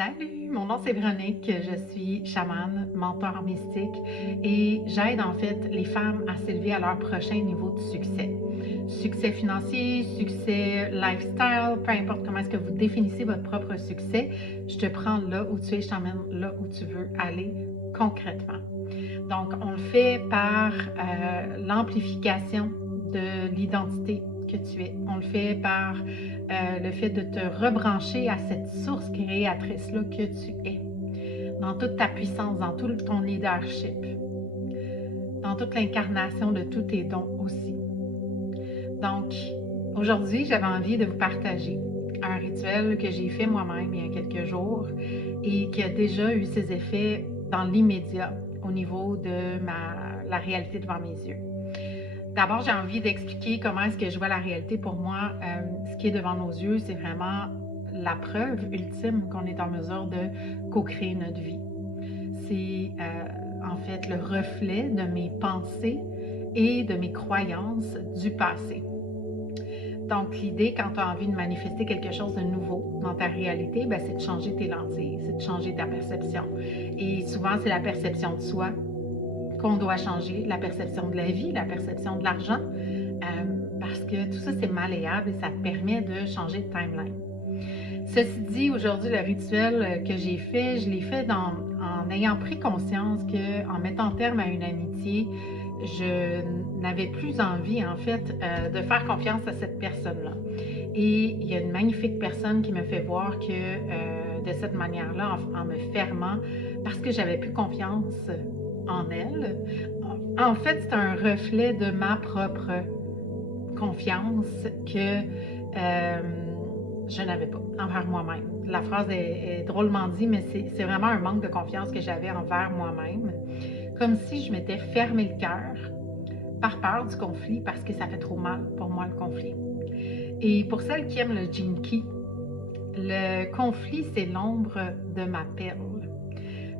Salut, mon nom c'est Véronique, je suis chamane, mentor mystique et j'aide en fait les femmes à s'élever à leur prochain niveau de succès. Succès financier, succès lifestyle, peu importe comment est-ce que vous définissez votre propre succès, je te prends là où tu es, je t'emmène là où tu veux aller concrètement. Donc, on le fait par l'amplification de l'identité que tu es. On le fait par le fait de te rebrancher à cette source créatrice-là que tu es. Dans toute ta puissance, dans tout ton leadership, dans toute l'incarnation de tous tes dons aussi. Donc, aujourd'hui, j'avais envie de vous partager un rituel que j'ai fait moi-même il y a quelques jours et qui a déjà eu ses effets dans l'immédiat au niveau de la réalité devant mes yeux. D'abord, j'ai envie d'expliquer comment est-ce que je vois la réalité. Pour moi, ce qui est devant nos yeux, c'est vraiment la preuve ultime qu'on est en mesure de co-créer notre vie. C'est en fait le reflet de mes pensées et de mes croyances du passé. Donc, l'idée, quand tu as envie de manifester quelque chose de nouveau dans ta réalité, ben, c'est de changer tes lentilles, c'est de changer ta perception. Et souvent, c'est la perception de soi qu'on doit changer, la perception de la vie, la perception de l'argent, parce que tout ça, c'est malléable et ça te permet de changer de timeline. Ceci dit, aujourd'hui, le rituel que j'ai fait, je l'ai fait en ayant pris conscience qu'en mettant terme à une amitié, je n'avais plus envie, en fait, de faire confiance à cette personne-là. Et il y a une magnifique personne qui me fait voir que de cette manière-là, en me fermant, parce que j'avais plus confiance en elle, en fait, c'est un reflet de ma propre confiance que je n'avais pas envers moi-même. La phrase est drôlement dit, mais c'est vraiment un manque de confiance que j'avais envers moi-même. Comme si je m'étais fermé le cœur par peur du conflit parce que ça fait trop mal pour moi le conflit. Et pour celles qui aiment le Gene Key, le conflit, c'est l'ombre de ma perle.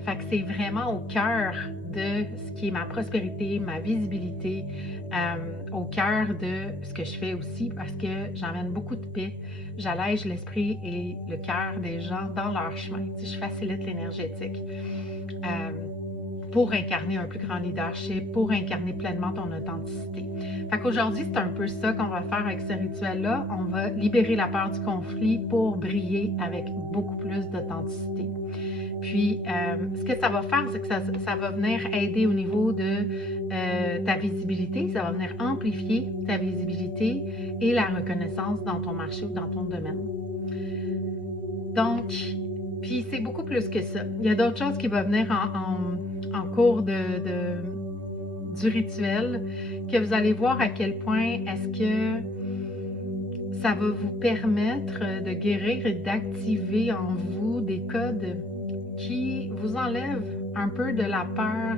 Fait que c'est vraiment au cœur de ce qui est ma prospérité, ma visibilité, au cœur de ce que je fais aussi parce que j'emmène beaucoup de paix, j'allège l'esprit et le cœur des gens dans leur chemin. Tu sais, je facilite l'énergétique pour incarner un plus grand leadership, pour incarner pleinement ton authenticité. Fait qu'aujourd'hui, c'est un peu ça qu'on va faire avec ce rituel-là. On va libérer la peur du conflit pour briller avec beaucoup plus d'authenticité. Puis, ce que ça va faire, c'est que ça va venir aider au niveau de ta visibilité, ça va venir amplifier ta visibilité et la reconnaissance dans ton marché ou dans ton domaine. Donc, puis c'est beaucoup plus que ça. Il y a d'autres choses qui vont venir en cours du rituel, que vous allez voir à quel point est-ce que ça va vous permettre de guérir et d'activer en vous des codes qui vous enlèvent un peu de la peur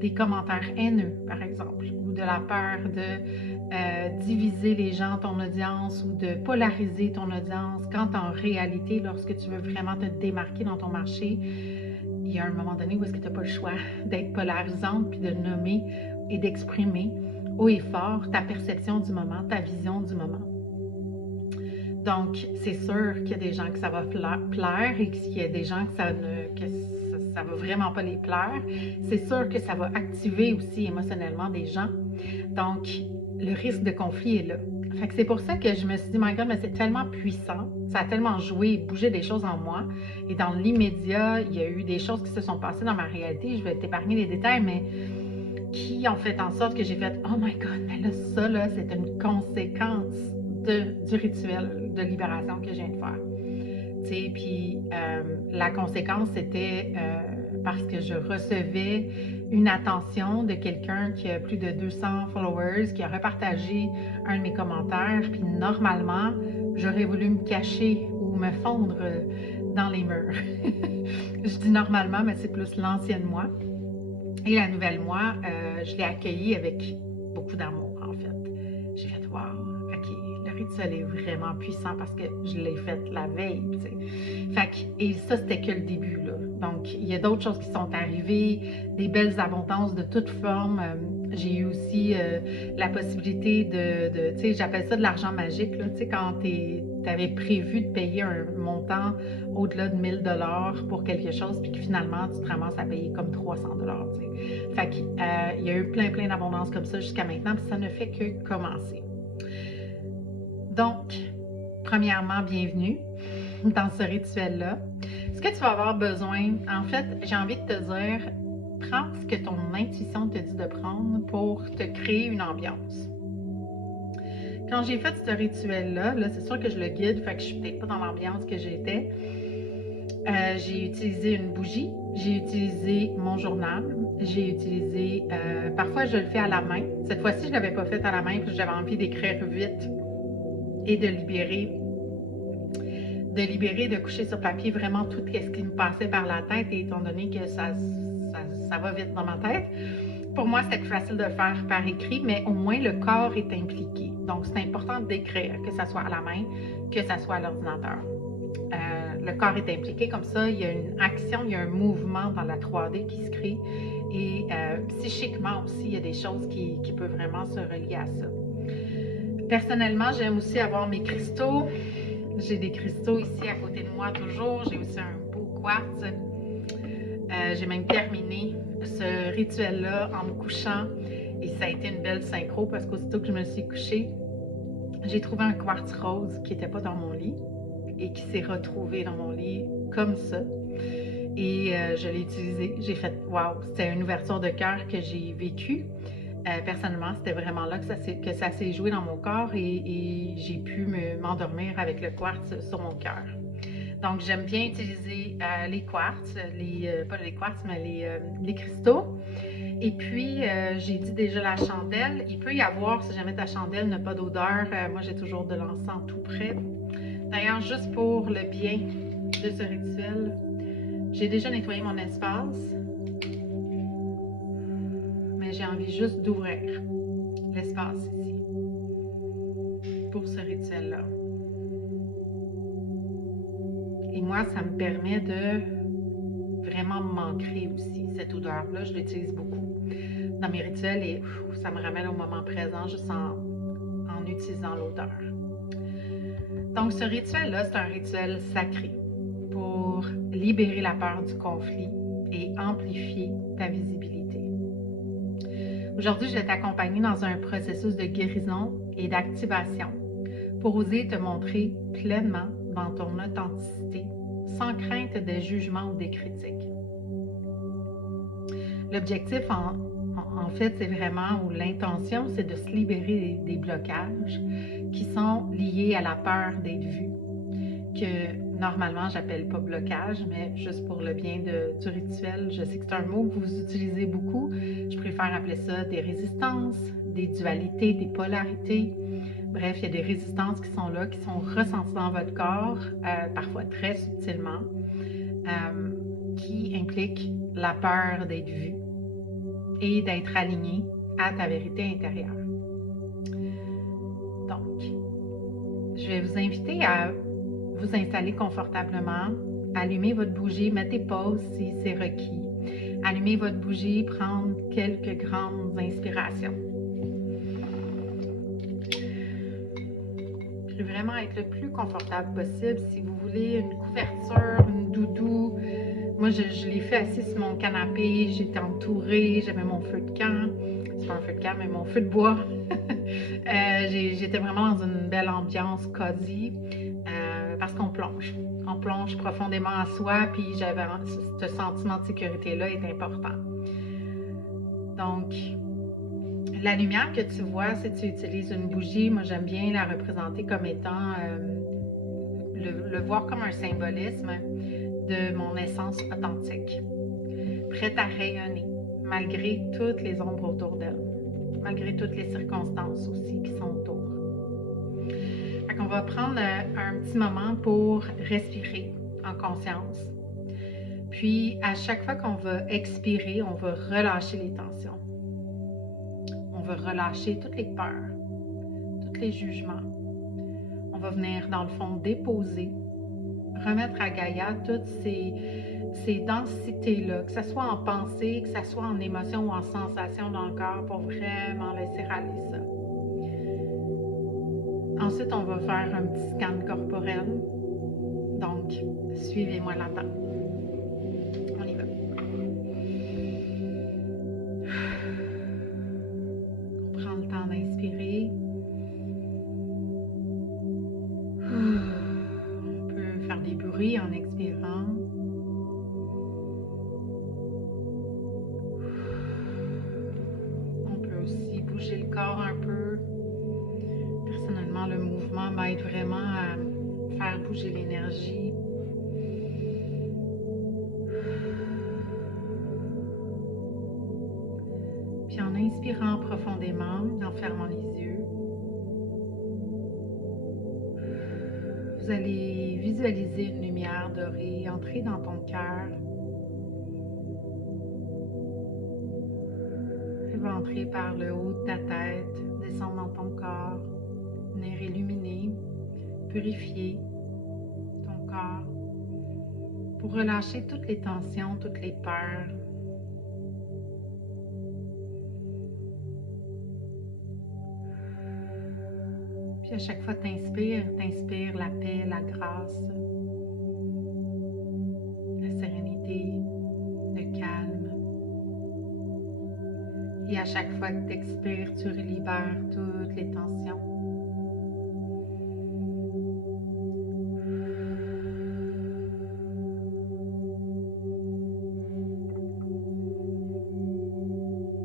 des commentaires haineux, par exemple, ou de la peur de diviser les gens, ton audience, ou de polariser ton audience, quand en réalité, lorsque tu veux vraiment te démarquer dans ton marché, il y a un moment donné où est-ce que tu n'as pas le choix d'être polarisante, puis de nommer et d'exprimer haut et fort ta perception du moment, ta vision du moment. Donc, c'est sûr qu'il y a des gens que ça va plaire et qu'il y a des gens que ça va vraiment pas les plaire. C'est sûr que ça va activer aussi émotionnellement des gens. Donc, le risque de conflit est là. Fait que c'est pour ça que je me suis dit, my God, mais c'est tellement puissant, ça a tellement joué et bougé des choses en moi. Et dans l'immédiat, il y a eu des choses qui se sont passées dans ma réalité. Je vais t'épargner les détails, mais qui ont fait en sorte que j'ai fait, oh my God, mais là, ça, là, c'est une conséquence du rituel de libération que je viens de faire. Tu sais, puis la conséquence, c'était parce que je recevais une attention de quelqu'un qui a plus de 200 followers, qui a repartagé un de mes commentaires, puis normalement, j'aurais voulu me cacher ou me fondre dans les murs. Je dis normalement, mais c'est plus l'ancienne moi. Et la nouvelle moi, je l'ai accueillie avec beaucoup d'amour, en fait. J'ai fait, wow, OK, le rituel est vraiment puissant parce que je l'ai fait la veille, tu sais. Fait que, et ça, c'était que le début, là. Donc, il y a d'autres choses qui sont arrivées, des belles abondances de toutes formes J'ai eu aussi la possibilité tu sais, j'appelle ça de l'argent magique, là, tu sais, quand tu avais prévu de payer un montant au-delà de 1000 $ pour quelque chose, puis que finalement, tu te ramasses à payer comme 300 $, tu sais. Fait qu'il y a eu plein d'abondance comme ça jusqu'à maintenant, puis ça ne fait que commencer. Donc, premièrement, bienvenue dans ce rituel-là. Ce que tu vas avoir besoin, en fait, j'ai envie de te dire, prends ce que ton intuition te dit de prendre pour te créer une ambiance. Quand j'ai fait ce rituel-là, c'est sûr que je le guide, fait que je suis peut-être pas dans l'ambiance que j'étais. J'ai utilisé une bougie, j'ai utilisé mon journal, j'ai utilisé, parfois je le fais à la main. Cette fois-ci, je ne l'avais pas fait à la main parce que j'avais envie d'écrire vite et de libérer, de coucher sur papier vraiment tout ce qui me passait par la tête, et étant donné que ça va vite dans ma tête, pour moi, c'était plus facile de le faire par écrit, mais au moins le corps est impliqué. Donc, c'est important d'écrire, que ce soit à la main, que ce soit à l'ordinateur. Le corps est impliqué, comme ça, il y a une action, il y a un mouvement dans la 3D qui se crée, et psychiquement aussi, il y a des choses qui peuvent vraiment se relier à ça. Personnellement, j'aime aussi avoir mes cristaux. J'ai des cristaux ici à côté de moi toujours. J'ai aussi un beau quartz. J'ai même terminé ce rituel-là en me couchant, et ça a été une belle synchro parce qu'aussitôt que je me suis couchée, j'ai trouvé un quartz rose qui n'était pas dans mon lit et qui s'est retrouvé dans mon lit comme ça. Et je l'ai utilisé. J'ai fait « wow », c'était une ouverture de cœur que j'ai vécue. Personnellement, c'était vraiment là que ça s'est joué dans mon corps, et j'ai pu m'endormir avec le quartz sur mon cœur. Donc, j'aime bien utiliser les quartz, pas les quartz, mais les cristaux. Et puis, j'ai dit déjà la chandelle. Il peut y avoir, si jamais ta chandelle n'a pas d'odeur, moi j'ai toujours de l'encens tout près. D'ailleurs, juste pour le bien de ce rituel, j'ai déjà nettoyé mon espace, mais j'ai envie juste d'ouvrir l'espace ici pour ce rituel-là. Et moi, ça me permet de vraiment m'ancrer aussi. Cette odeur-là, je l'utilise beaucoup dans mes rituels, et ça me ramène au moment présent juste en utilisant l'odeur. Donc, ce rituel-là, c'est un rituel sacré pour libérer la peur du conflit et amplifier ta visibilité. Aujourd'hui, je vais t'accompagner dans un processus de guérison et d'activation pour oser te montrer pleinement dans ton authenticité, sans crainte des jugements ou des critiques. L'objectif, en fait, c'est vraiment, ou l'intention, c'est de se libérer des blocages qui sont liés à la peur d'être vu, que normalement, j'appelle pas blocage, mais juste pour le bien du rituel, je sais que c'est un mot que vous utilisez beaucoup. Je préfère appeler ça des résistances, des dualités, des polarités. Bref, il y a des résistances qui sont là, qui sont ressenties dans votre corps, parfois très subtilement, qui impliquent la peur d'être vu et d'être aligné à ta vérité intérieure. Donc, je vais vous inviter à vous installer confortablement, allumer votre bougie, mettez pause si c'est requis. Allumez votre bougie, prendre quelques grandes inspirations. Puis vraiment être le plus confortable possible. Si vous voulez une couverture, une doudou, moi je l'ai fait assis sur mon canapé, j'étais entourée, j'avais mon feu de camp. C'est pas un feu de camp, mais mon feu de bois. J'étais vraiment dans une belle ambiance cosy, parce qu'on plonge. On plonge profondément en soi, puis j'avais ce sentiment de sécurité-là est important. Donc, la lumière que tu vois, si tu utilises une bougie, moi j'aime bien la représenter comme étant, le voir comme un symbolisme de mon essence authentique, prête à rayonner, malgré toutes les ombres autour d'elle, malgré toutes les circonstances aussi qui sont autour. Fait qu'on va prendre un petit moment pour respirer en conscience. Puis, à chaque fois qu'on va expirer, on va relâcher les tensions. On va relâcher toutes les peurs, tous les jugements. On va venir, dans le fond, déposer, remettre à Gaïa toutes ces densités-là, que ce soit en pensée, que ce soit en émotion ou en sensation dans le corps, pour vraiment laisser aller ça. Ensuite, on va faire un petit scan corporel. Donc, suivez-moi là-dedans. On y va. On prend le temps d'inspirer. On peut faire des bruits en expirant. On peut aussi bouger le corps un peu. Personnellement, le mouvement m'aide vraiment à faire bouger l'énergie. Puis en inspirant profondément, en fermant les yeux, vous allez visualiser une lumière dorée entrer dans ton cœur. Elle va entrer par le haut de ta tête, descendre dans ton corps, venir illuminer, purifier ton corps pour relâcher toutes les tensions, toutes les peurs. Puis à chaque fois que t'inspires la paix, la grâce, la sérénité, le calme. Et à chaque fois que t'expires, tu libères toutes les tensions.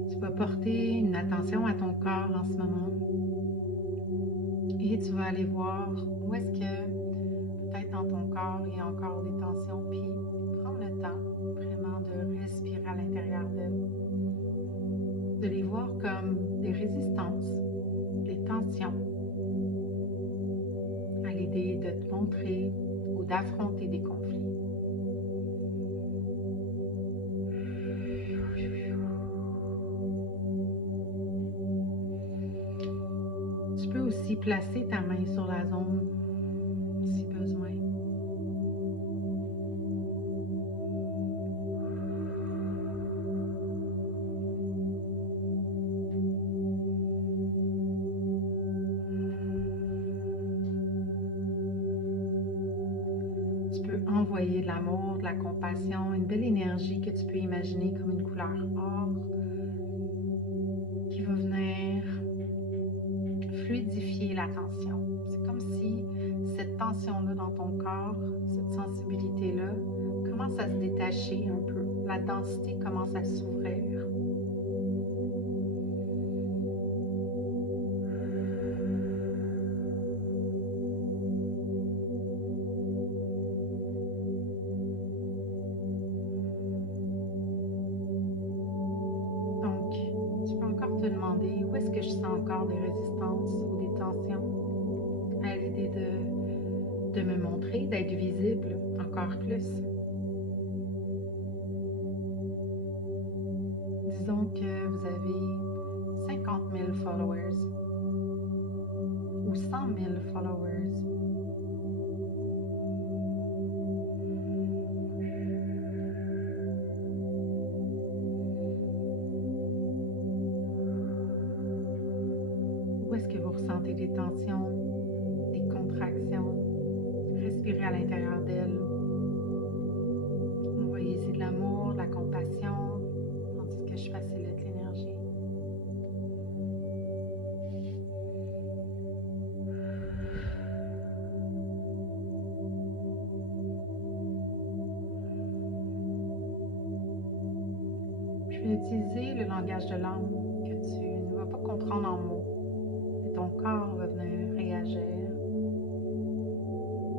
Tu vas porter une attention à ton corps en ce moment. Et tu vas aller voir où est-ce que peut-être dans ton corps il y a encore des tensions, puis prendre le temps vraiment de respirer à l'intérieur d'elles, de les voir comme des résistances, des tensions, à l'idée de te montrer ou d'affronter des conflits. Tu peux aussi placer ta main sur la zone si besoin. Tu peux envoyer de l'amour, de la compassion, une belle énergie que tu peux imaginer comme une couleur or qui va venir fluidifier la tension. C'est comme si cette tension-là dans ton corps, cette sensibilité-là, commence à se détacher un peu. La densité commence à s'ouvrir. Donc, tu peux encore te demander où est-ce que je sens encore des résistances ou des tensions à l'idée de me montrer, d'être visible encore plus. Disons que vous avez 50 000 followers ou 100 000 followers. Où est-ce que vous ressentez des tensions, des contractions? Respirez à l'intérieur d'elles. Envoyez-y de l'amour, de la compassion, tandis que je facilite l'énergie. Je vais utiliser le langage de l'âme que tu ne vas pas comprendre en mots, et ton corps va venir réagir.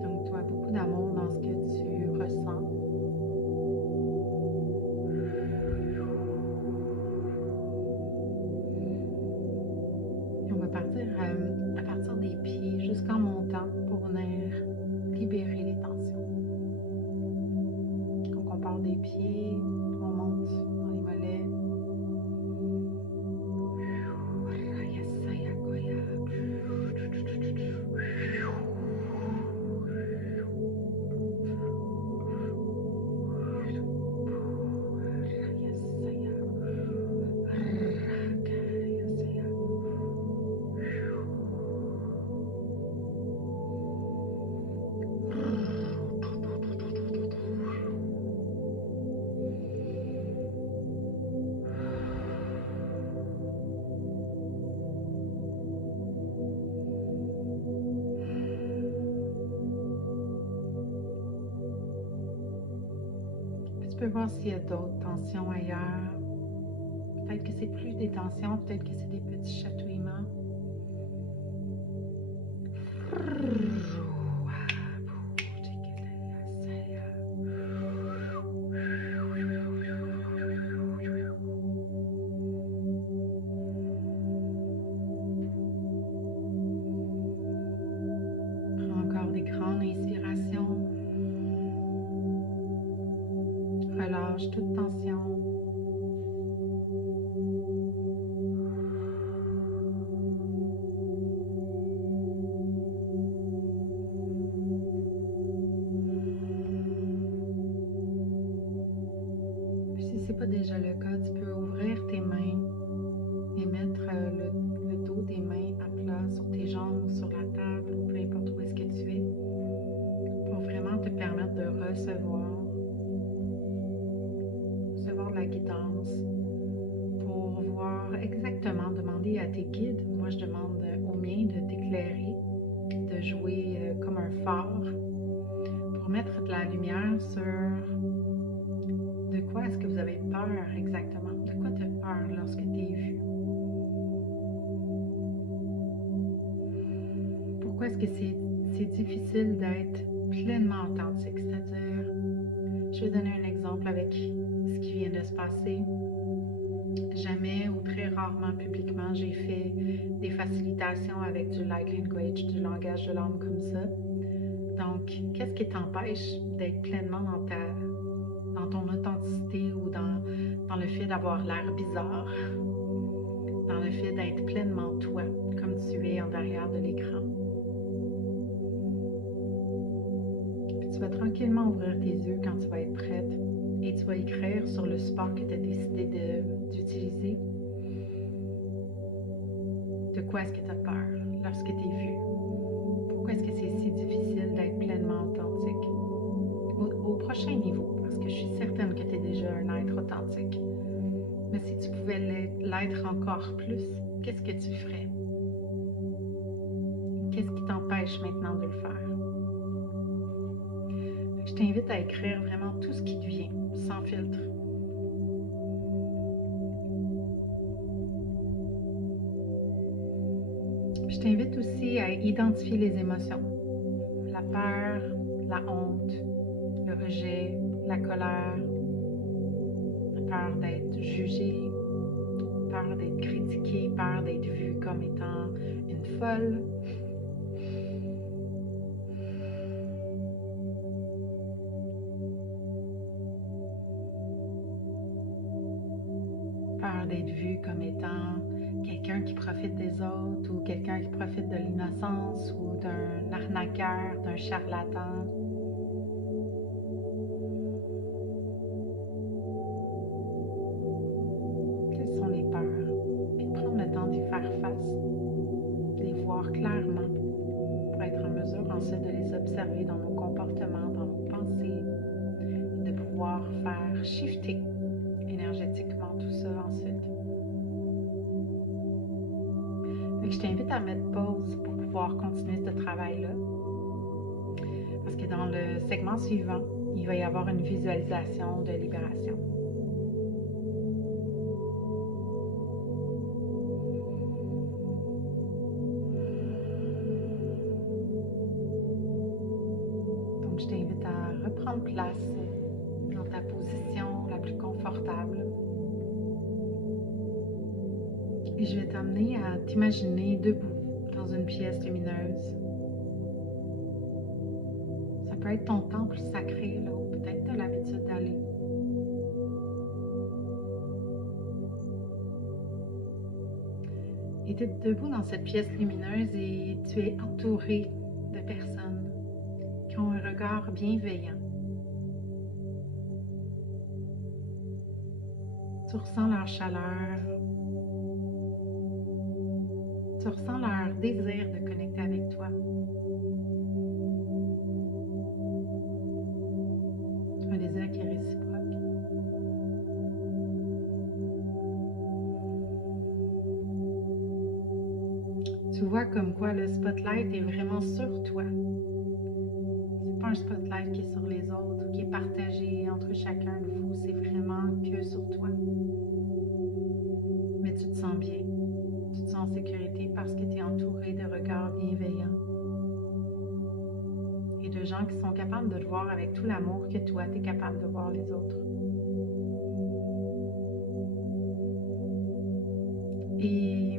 Donc, tu as beaucoup d'amour dans ce que tu ressens. Et on va partir à partir des pieds jusqu'en montant pour venir libérer les tensions. Donc, on part des pieds, on monte dans les mollets. peux voir s'il y a d'autres tensions ailleurs. Peut-être que c'est plus des tensions, peut-être que c'est des petits chatouillements. Prends encore des grandes inspirations. Relâche toute tension. Si ce n'est pas déjà le cas, tu peux ouvrir tes mains et mettre le dos des mains à plat sur tes jambes, sur la table, ou peu importe où est-ce que tu es, pour vraiment te permettre de recevoir de la guidance, pour voir exactement, demander à tes guides. Moi, je demande aux miens de t'éclairer, de jouer comme un phare, pour mettre de la lumière sur de quoi est-ce que vous avez peur exactement, de quoi tu as peur lorsque tu es vu. Pourquoi est-ce que c'est difficile d'être pleinement authentique, c'est-à-dire, je vais donner un exemple avec ce qui vient de se passer. Jamais ou très rarement publiquement, j'ai fait des facilitations avec du light language, du langage de l'âme comme ça. Donc, qu'est-ce qui t'empêche d'être pleinement dans ton authenticité ou dans le fait d'avoir l'air bizarre, dans le fait d'être pleinement toi, comme tu es en derrière de l'écran? Puis tu vas tranquillement ouvrir tes yeux quand tu vas être prête et tu vas écrire sur le support que tu as décidé d'utiliser. De quoi est-ce que tu as peur lorsque tu es vu? Pourquoi est-ce que c'est si difficile d'être pleinement authentique? Au prochain niveau, parce que je suis certaine que tu es déjà un être authentique. Mais si tu pouvais l'être encore plus, qu'est-ce que tu ferais? Qu'est-ce qui t'empêche maintenant de le faire? Je t'invite à écrire vraiment tout ce qui te vient, sans filtre. Je t'invite aussi à identifier les émotions. La peur, la honte, le rejet, la colère, la peur d'être jugé, peur d'être critiqué, peur d'être vue comme étant une folle. Peur d'être vu comme étant quelqu'un qui profite des autres ou quelqu'un qui profite de l'innocence ou d'un arnaqueur, d'un charlatan. Quelles sont les peurs? Puis prendre le temps d'y faire face, de les voir clairement pour être en mesure ensuite de les observer dans nos comportements, dans nos pensées, et de pouvoir faire shifter énergétiquement tout ça ensuite. Je t'invite à mettre pause pour pouvoir continuer ce travail-là. Parce que dans le segment suivant, il va y avoir une visualisation de libération. Donc, je t'invite à reprendre place dans ta position la plus confortable. Et je vais t'amener à t'imaginer debout dans une pièce lumineuse. Ça peut être ton temple sacré, là, où peut-être tu as l'habitude d'aller. Et tu es debout dans cette pièce lumineuse et tu es entouré de personnes qui ont un regard bienveillant. Tu ressens leur chaleur. Tu ressens leur désir de connecter avec toi. Un désir qui est réciproque. Tu vois comme quoi le spotlight est vraiment sur toi. C'est pas un spotlight qui est sur les autres ou qui est partagé entre chacun de vous, c'est vraiment que sur toi. Mais tu te sens bien, tu te sens en sécurité parce que tu es entouré de regards bienveillants et de gens qui sont capables de te voir avec tout l'amour que toi, tu es capable de voir les autres. Et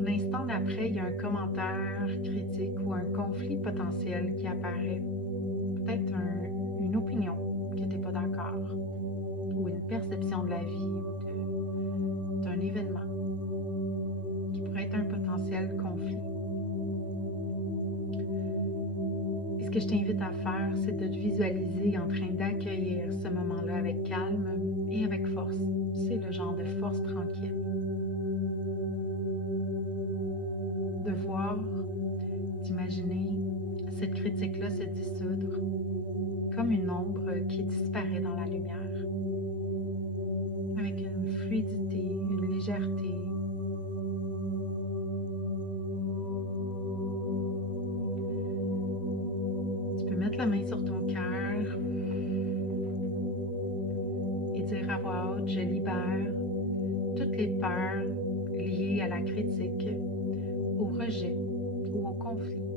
l'instant d'après, il y a un commentaire critique ou un conflit potentiel qui apparaît. Peut-être une opinion que tu n'es pas d'accord, ou une perception de la vie ou d'un événement qui pourrait être un potentiel conflit. Et ce que je t'invite à faire, c'est de te visualiser en train d'accueillir ce moment-là avec calme et avec force. C'est le genre de force tranquille. De voir, d'imaginer cette critique-là se dissoudre comme une ombre qui disparaît dans la lumière, avec une fluidité, une légèreté. Tu peux mettre la main sur ton cœur et dire à voix haute, je libère toutes les peurs liées à la critique, au rejet ou au conflit.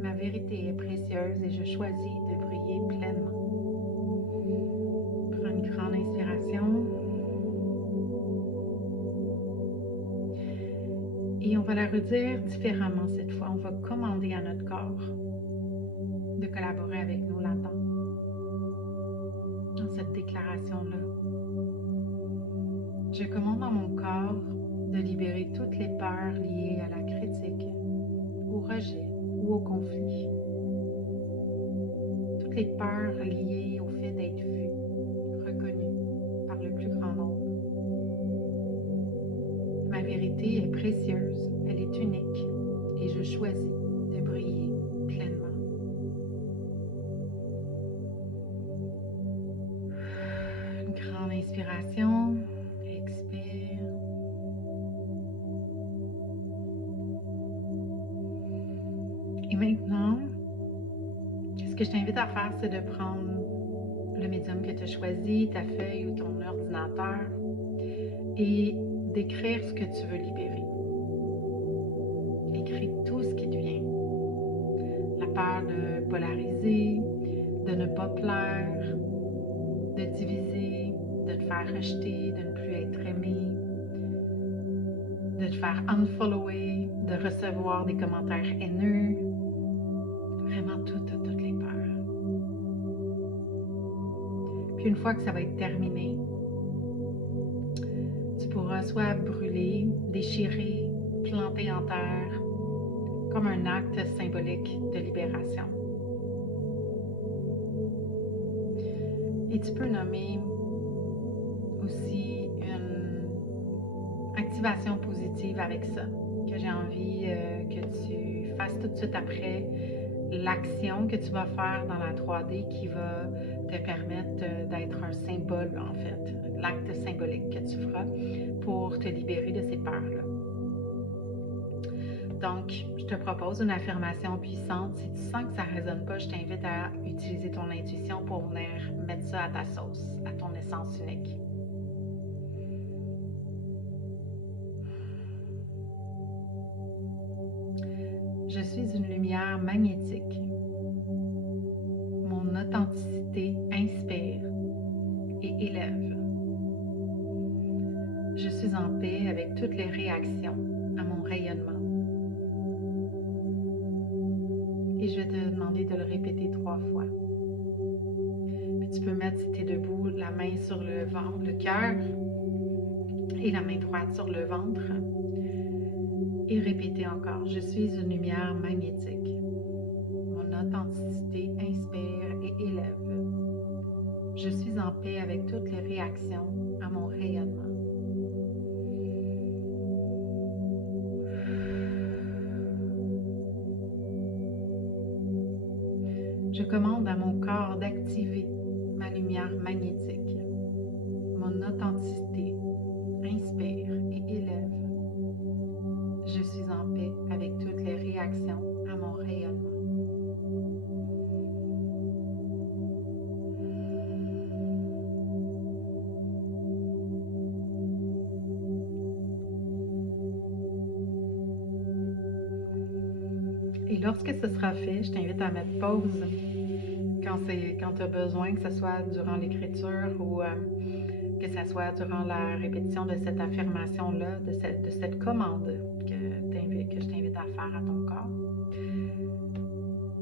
Ma vérité est précieuse et je choisis de briller pleinement. Prends une grande inspiration. Et on va la redire différemment cette fois. On va commander à notre corps de collaborer avec nous là-dedans, dans cette déclaration-là. Je commande à mon corps de libérer toutes les peurs liées à la critique, au rejet ou au conflit. Toutes les peurs liées au fait d'être vu, reconnu par le plus grand nombre. Ma vérité est précieuse, elle est unique et je choisis de briller pleinement. Une grande inspiration, expire. Et maintenant, ce que je t'invite à faire, c'est de prendre le médium que tu as choisi, ta feuille ou ton ordinateur, et d'écrire ce que tu veux libérer. Écris tout ce qui te vient. La peur de polariser, de ne pas plaire, de diviser, de te faire rejeter, de ne plus être aimé, de te faire unfollower, de recevoir des commentaires haineux. Vraiment toutes les peurs. Puis une fois que ça va être terminé, tu pourras soit brûler, déchirer, planter en terre, comme un acte symbolique de libération. Et tu peux nommer aussi une activation positive avec ça, que j'ai envie que tu fasses tout de suite après l'action que tu vas faire dans la 3D qui va te permettre d'être un symbole, en fait, l'acte symbolique que tu feras pour te libérer de ces peurs-là. Donc, je te propose une affirmation puissante. Si tu sens que ça ne résonne pas, je t'invite à utiliser ton intuition pour venir mettre ça à ta sauce, à ton essence unique. Je suis une lumière magnétique. Mon authenticité inspire et élève. Je suis en paix avec toutes les réactions à mon rayonnement. Et je vais te demander de le répéter 3 fois. Puis tu peux mettre, si tu es debout, la main sur le ventre, le cœur, et la main droite sur le ventre. Et répéter encore, je suis une lumière magnétique. Mon authenticité inspire et élève. Je suis en paix avec toutes les réactions à mon rayonnement. Je commande à mon corps d'activer ma lumière magnétique. Mon authenticité inspire et élève. Je suis en paix avec toutes les réactions à mon rayonnement. Puis lorsque ce sera fait, je t'invite à mettre pause quand tu as besoin, que ce soit durant l'écriture ou que ce soit durant la répétition de cette affirmation-là, de cette commande que je t'invite à faire à ton corps.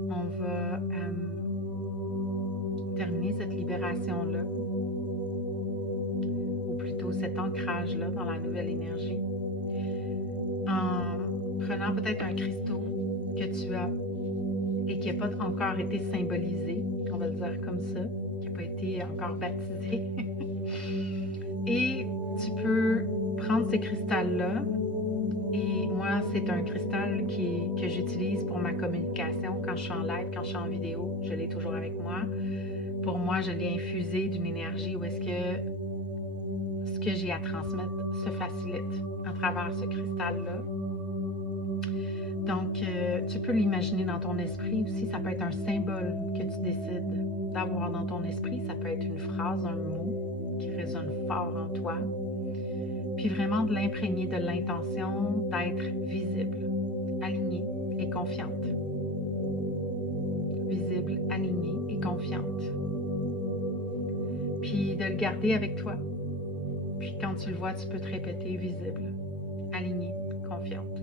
On va terminer cette libération-là, ou plutôt cet ancrage-là dans la nouvelle énergie, en prenant peut-être un cristaux que tu as et qui n'a pas encore été symbolisé, on va le dire comme ça, qui n'a pas été encore baptisé. Et tu peux prendre ces cristals-là, et moi, c'est un cristal que j'utilise pour ma communication quand je suis en live, quand je suis en vidéo, je l'ai toujours avec moi. Pour moi, je l'ai infusé d'une énergie où est-ce que ce que j'ai à transmettre se facilite à travers ce cristal-là. Donc, tu peux l'imaginer dans ton esprit aussi. Ça peut être un symbole que tu décides d'avoir dans ton esprit. Ça peut être une phrase, un mot qui résonne fort en toi. Puis vraiment de l'imprégner de l'intention d'être visible, alignée et confiante. Visible, alignée et confiante. Puis de le garder avec toi. Puis quand tu le vois, tu peux te répéter visible, alignée, confiante.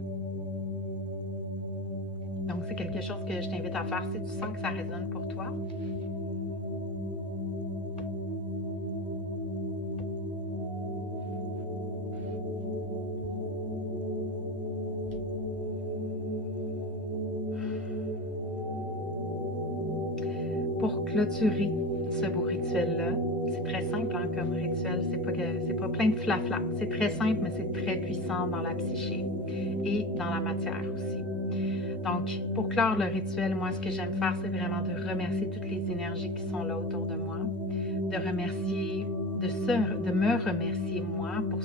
Donc, c'est quelque chose que je t'invite à faire si tu sens que ça résonne pour toi. Pour clôturer ce beau rituel-là, c'est très simple hein, comme rituel, c'est pas plein de flafla. C'est très simple, mais c'est très puissant dans la psyché et dans la matière aussi. Donc, pour clore le rituel, moi, ce que j'aime faire, c'est vraiment de remercier toutes les énergies qui sont là autour de moi, de me remercier moi pour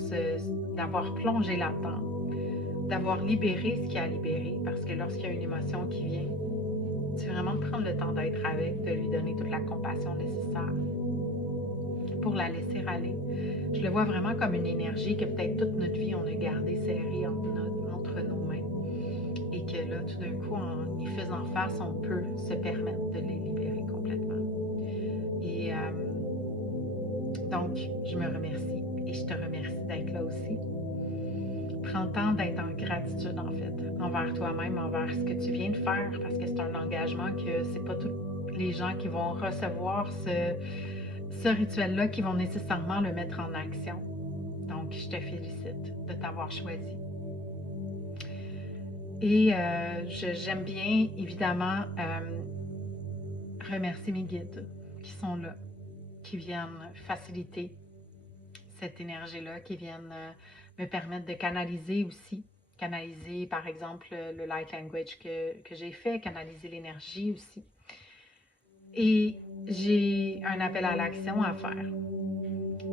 d'avoir plongé là-dedans, d'avoir libéré ce qui a libéré, parce que lorsqu'il y a une émotion qui vient, c'est vraiment de prendre le temps d'être avec, de lui donner toute la compassion nécessaire pour la laisser aller. Je le vois vraiment comme une énergie que peut-être toute notre vie, on a gardé serrée entre nos mains. Et que là, tout d'un coup, en y faisant face, on peut se permettre de les libérer complètement. Et donc, je me remercie et je te remercie d'être là aussi. Prends le temps d'être en gratitude, en fait, envers toi-même, envers ce que tu viens de faire, parce que c'est un engagement que c'est pas tous les gens qui vont recevoir ce rituel-là qui vont nécessairement le mettre en action. Donc, je te félicite de t'avoir choisi. Et j'aime bien, évidemment, remercier mes guides qui sont là, qui viennent faciliter cette énergie-là, qui viennent me permettre de canaliser aussi. Canaliser, par exemple, le light language que j'ai fait, canaliser l'énergie aussi. Et j'ai un appel à l'action à faire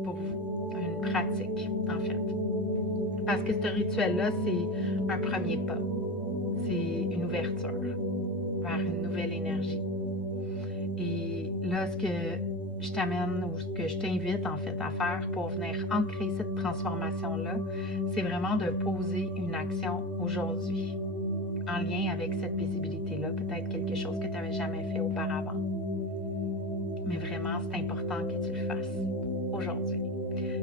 pour vous, une pratique, en fait. Parce que ce rituel-là, c'est un premier pas. C'est une ouverture vers une nouvelle énergie. Et là, ce que je t'amène ou ce que je t'invite en fait à faire pour venir ancrer cette transformation-là, c'est vraiment de poser une action aujourd'hui en lien avec cette visibilité-là, peut-être quelque chose que tu n'avais jamais fait auparavant. Mais vraiment, c'est important que tu le fasses aujourd'hui.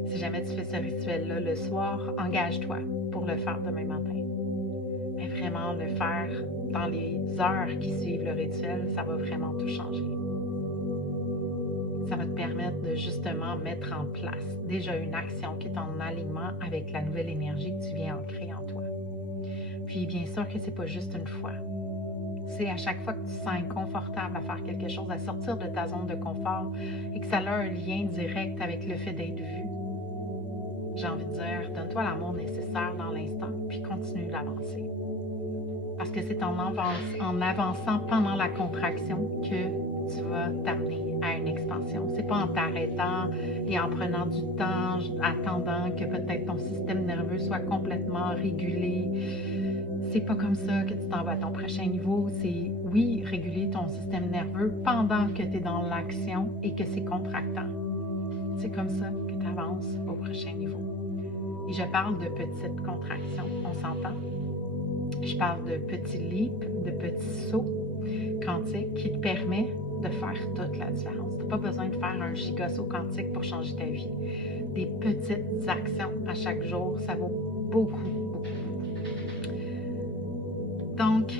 Si jamais tu fais ce rituel-là le soir, engage-toi pour le faire demain matin. Mais vraiment, le faire dans les heures qui suivent le rituel, ça va vraiment tout changer. Ça va te permettre de justement mettre en place déjà une action qui est en alignement avec la nouvelle énergie que tu viens ancrer en toi. Puis bien sûr que c'est pas juste une fois. C'est à chaque fois que tu te sens inconfortable à faire quelque chose, à sortir de ta zone de confort et que ça a un lien direct avec le fait d'être vu. J'ai envie de dire, donne-toi l'amour nécessaire dans l'instant, puis continue d'avancer. Parce que c'est en avançant pendant la contraction que tu vas t'amener à une expansion. C'est pas en t'arrêtant et en prenant du temps, attendant que peut-être ton système nerveux soit complètement régulé. C'est pas comme ça que tu t'en vas à ton prochain niveau. C'est, oui, réguler ton système nerveux pendant que tu es dans l'action et que c'est contractant. C'est comme ça que tu avances au prochain niveau. Et je parle de petites contractions, on s'entend? Je parle de petits leaps, de petits sauts quantiques qui te permettent de faire toute la différence. Tu n'as pas besoin de faire un giga saut quantique pour changer ta vie. Des petites actions à chaque jour, ça vaut beaucoup. Donc,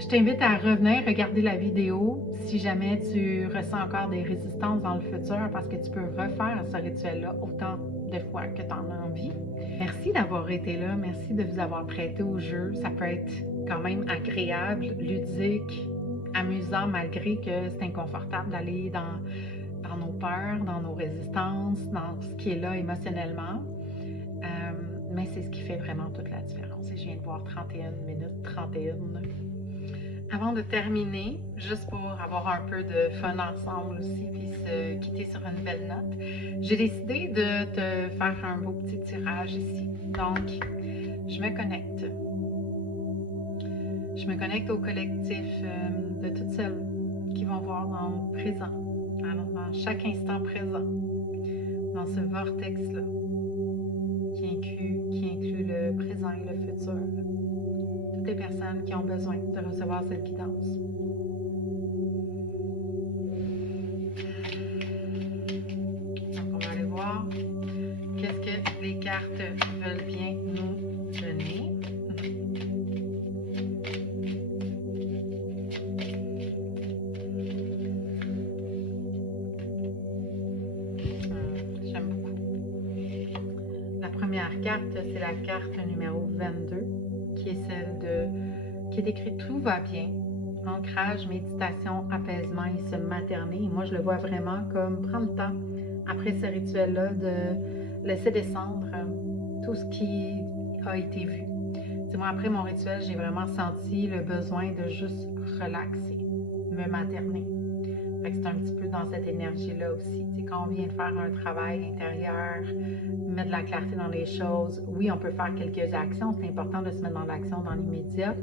je t'invite à revenir regarder la vidéo si jamais tu ressens encore des résistances dans le futur parce que tu peux refaire ce rituel-là autant de fois que tu en as envie. Merci d'avoir été là, merci de vous avoir prêté au jeu. Ça peut être quand même agréable, ludique, amusant malgré que c'est inconfortable d'aller dans nos peurs, dans nos résistances, dans ce qui est là émotionnellement. Mais c'est ce qui fait vraiment toute la différence. Et je viens de voir 31 minutes 31. Avant de terminer, juste pour avoir un peu de fun ensemble aussi, puis se quitter sur une belle note, j'ai décidé de te faire un beau petit tirage ici. Donc, je me connecte. Je me connecte au collectif de toutes celles qui vont voir dans le présent, dans chaque instant présent, dans ce vortex-là, qui inclut le présent et le futur. Toutes les personnes qui ont besoin de recevoir cette guidance. Donc, on va aller voir qu'est-ce que les cartes veulent bien nous donner. J'aime beaucoup. La première carte, c'est la carte numéro 22, qui est celle qui est écrite « Tout va bien ». Ancrage, méditation, apaisement et se materner. Et moi, je le vois vraiment comme prendre le temps, après ce rituel-là, de laisser descendre tout ce qui a été vu. Moi, après mon rituel, j'ai vraiment senti le besoin de juste relaxer, me materner. C'est un petit peu dans cette énergie-là aussi. Quand on vient de faire un travail intérieur, mettre de la clarté dans les choses, oui, on peut faire quelques actions. C'est important de se mettre dans l'action dans l'immédiat.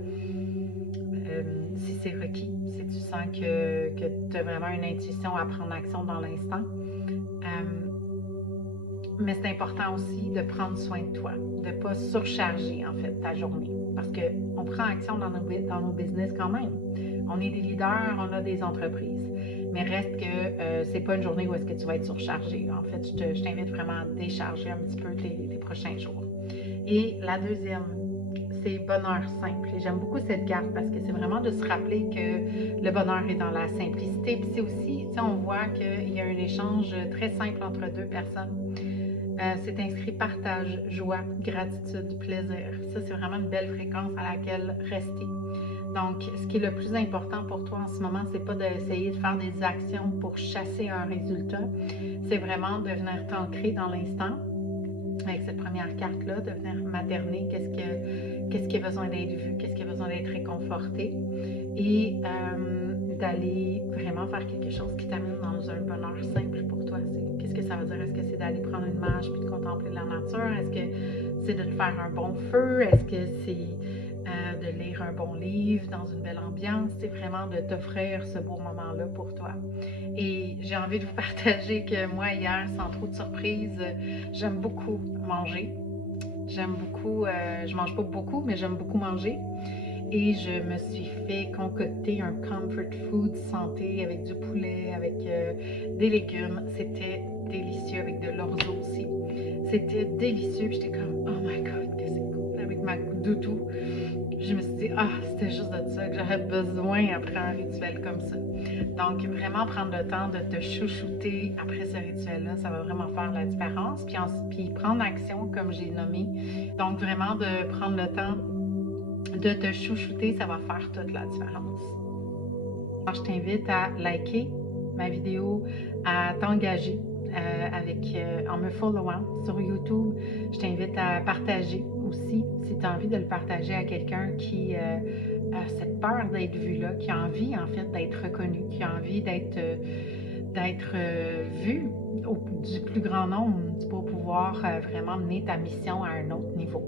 Si c'est requis, si tu sens que tu as vraiment une intuition à prendre action dans l'instant. Mais c'est important aussi de prendre soin de toi, de ne pas surcharger en fait ta journée. Parce qu'on prend action dans nos business quand même. On est des leaders, on a des entreprises. Mais reste que c'est pas une journée où est-ce que tu vas être surchargé. En fait, je t'invite vraiment à décharger un petit peu tes prochains jours. Et la deuxième, c'est bonheur simple. Et j'aime beaucoup cette carte parce que c'est vraiment de se rappeler que le bonheur est dans la simplicité. Puis c'est aussi, on voit qu'il y a un échange très simple entre deux personnes. C'est inscrit partage, joie, gratitude, plaisir. Ça, c'est vraiment une belle fréquence à laquelle rester. Donc, ce qui est le plus important pour toi en ce moment, c'est pas d'essayer de faire des actions pour chasser un résultat. C'est vraiment de venir t'ancrer dans l'instant avec cette première carte-là, de venir materner qu'est-ce qui a besoin d'être vu, qu'est-ce qui a besoin d'être réconforté et d'aller vraiment faire quelque chose qui t'amène dans un bonheur simple pour toi. Qu'est-ce que ça veut dire? Est-ce que c'est d'aller prendre une marche puis de contempler la nature? Est-ce que c'est de te faire un bon feu? Est-ce que c'est de lire un bon livre dans une belle ambiance? C'est vraiment de t'offrir ce beau moment-là pour toi. Et j'ai envie de vous partager que moi, hier, sans trop de surprise, j'aime beaucoup manger. J'aime beaucoup, je mange pas beaucoup, mais j'aime beaucoup manger. Et je me suis fait concocter un comfort food santé avec du poulet, avec des légumes. C'était délicieux avec de l'orzo aussi. C'était délicieux. J'étais comme, oh my God, que c'est cool. Avec ma doudou. Je me suis dit, c'était juste de ça que j'aurais besoin après un rituel comme ça. Donc, vraiment prendre le temps de te chouchouter après ce rituel-là, ça va vraiment faire la différence. Puis prendre action, comme j'ai nommé. Donc, vraiment de prendre le temps de te chouchouter, ça va faire toute la différence. Alors, je t'invite à liker ma vidéo, à t'engager en me followant sur YouTube. Je t'invite à partager aussi, si tu as envie de le partager à quelqu'un qui a cette peur d'être vu-là, qui a envie en fait d'être reconnu, qui a envie d'être vu du plus grand nombre pour pouvoir vraiment mener ta mission à un autre niveau.